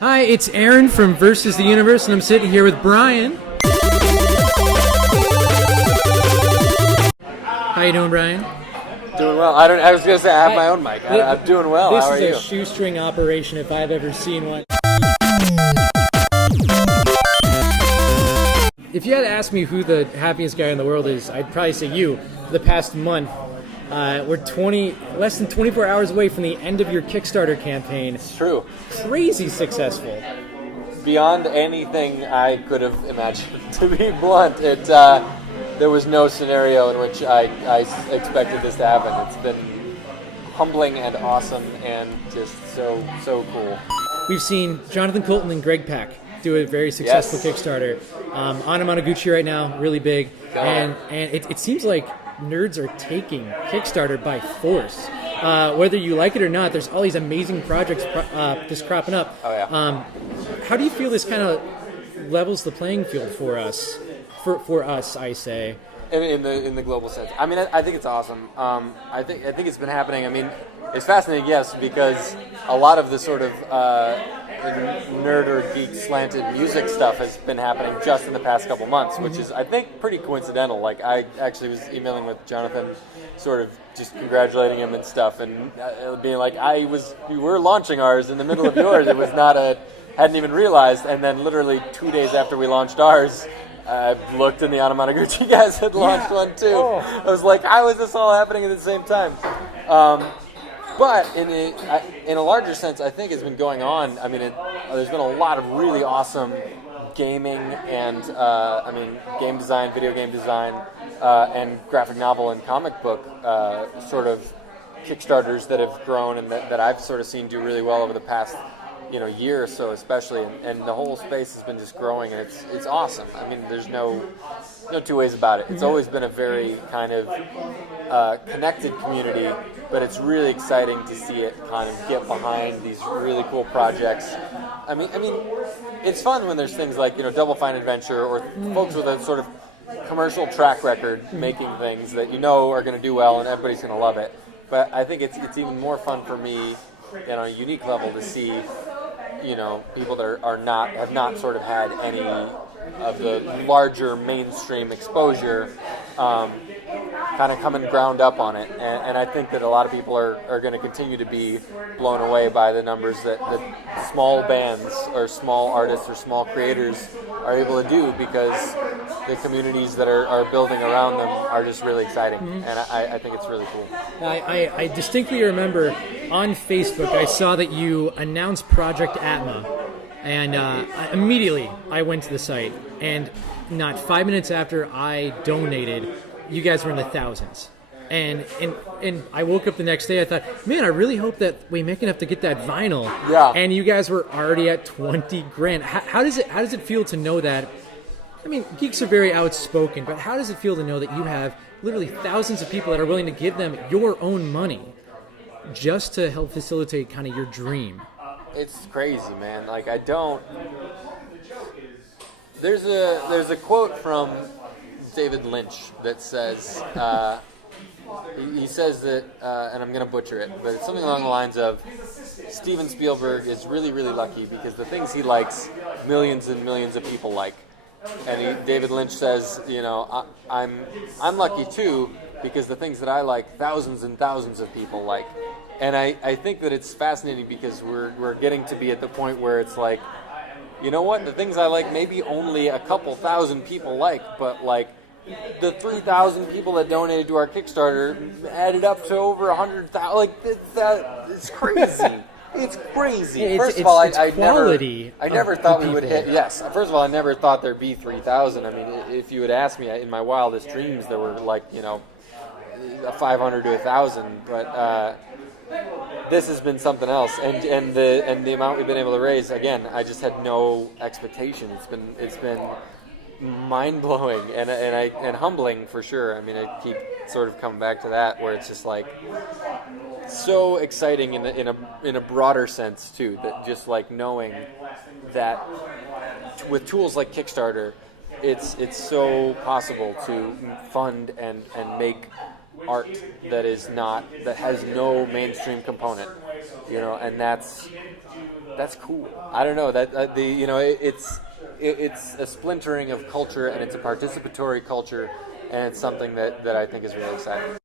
Hi, it's Aaron from VStheUNIVERSE, and I'm sitting here with Brian. How you doing, Brian? Doing well. I was gonna say I have my own mic. I'm doing well. How are you? This is a shoestring operation if I've ever seen one. If you had to ask me who the happiest guy in the world is, I'd probably say you. For the past month, we're less than 24 hours away from the end of your Kickstarter campaign. It's true. Crazy successful. Beyond anything I could have imagined. To be blunt, there was no scenario in which I expected this to happen. It's been humbling and awesome and just so cool. We've seen Jonathan Coulton and Greg Pak do a very successful Kickstarter. Anna Monoguchi right now, really big. And it seems like nerds are taking Kickstarter by force. Whether you like it or not, there's all these amazing projects just cropping up. Oh, yeah. How do you feel this kind of levels the playing field for us? For us, I say. In the global sense. I mean, I think it's awesome. I think it's been happening. I mean, it's fascinating, yes, because a lot of the sort of nerd or geek slanted music stuff has been happening just in the past couple months, which is, I think, pretty coincidental. Like, I actually was emailing with Jonathan, sort of just congratulating him and stuff, and being like, we were launching ours in the middle of yours. It was not hadn't even realized, and then literally 2 days after we launched ours, I looked and the Anna Monoguchi guys had launched one too. Oh. I was like, how is this all happening at the same time? But in a larger sense, I think it's been going on. I mean, there's been a lot of really awesome gaming and, game design, video game design, and graphic novel and comic book sort of Kickstarters that have grown and that I've sort of seen do really well over the past year or so, especially, and the whole space has been just growing, and it's awesome. I mean, there's no two ways about it. It's always been a very kind of connected community, but it's really exciting to see it kind of get behind these really cool projects. I mean, it's fun when there's things like Double Fine Adventure or folks with a sort of commercial track record making things that are going to do well and everybody's going to love it. But I think it's even more fun for me on a unique level to see people that have not sort of had any of the larger mainstream exposure kind of coming ground up on it, and I think that a lot of people are going to continue to be blown away by the numbers that small bands or small artists or small creators are able to do, because the communities that are building around them are just really exciting, and I think it's really cool. I distinctly remember on Facebook I saw that you announced Project Atma, and immediately I went to the site, and not 5 minutes after I donated, you guys were in the thousands. And I woke up the next day, I thought, man, I really hope that we make enough to get that vinyl. Yeah. And you guys were already at 20 grand. How does it feel to know that? I mean, geeks are very outspoken, but how does it feel to know that you have literally thousands of people that are willing to give them your own money just to help facilitate kind of your dream? It's crazy, man. Like, There's a quote from David Lynch that says, he says that, and I'm going to butcher it, but it's something along the lines of, Steven Spielberg is really, really lucky because the things he likes, millions and millions of people like. And David Lynch says, I'm lucky too because the things that I like, thousands and thousands of people like. And I think that it's fascinating because we're getting to be at the point where it's like, you know what, the things I like maybe only a couple thousand people like, but like the 3,000 people that donated to our Kickstarter added up to over 100,000. Like, it's crazy. It's crazy. Yeah, First of all, I never thought we would hit. Yes. First of all, I never thought there'd be 3,000. I mean, if you had asked me in my wildest dreams, there were like 500 to 1,000. But this has been something else, and the amount we've been able to raise. Again, I just had no expectation. It's been mind blowing and humbling for sure. I mean, I keep sort of coming back to that, where it's just like so exciting in a broader sense too. That just like knowing that with tools like Kickstarter, it's so possible to fund and make art that has no mainstream component, and that's that's cool. I don't know that it's a splintering of culture, and it's a participatory culture, and it's something that I think is really exciting.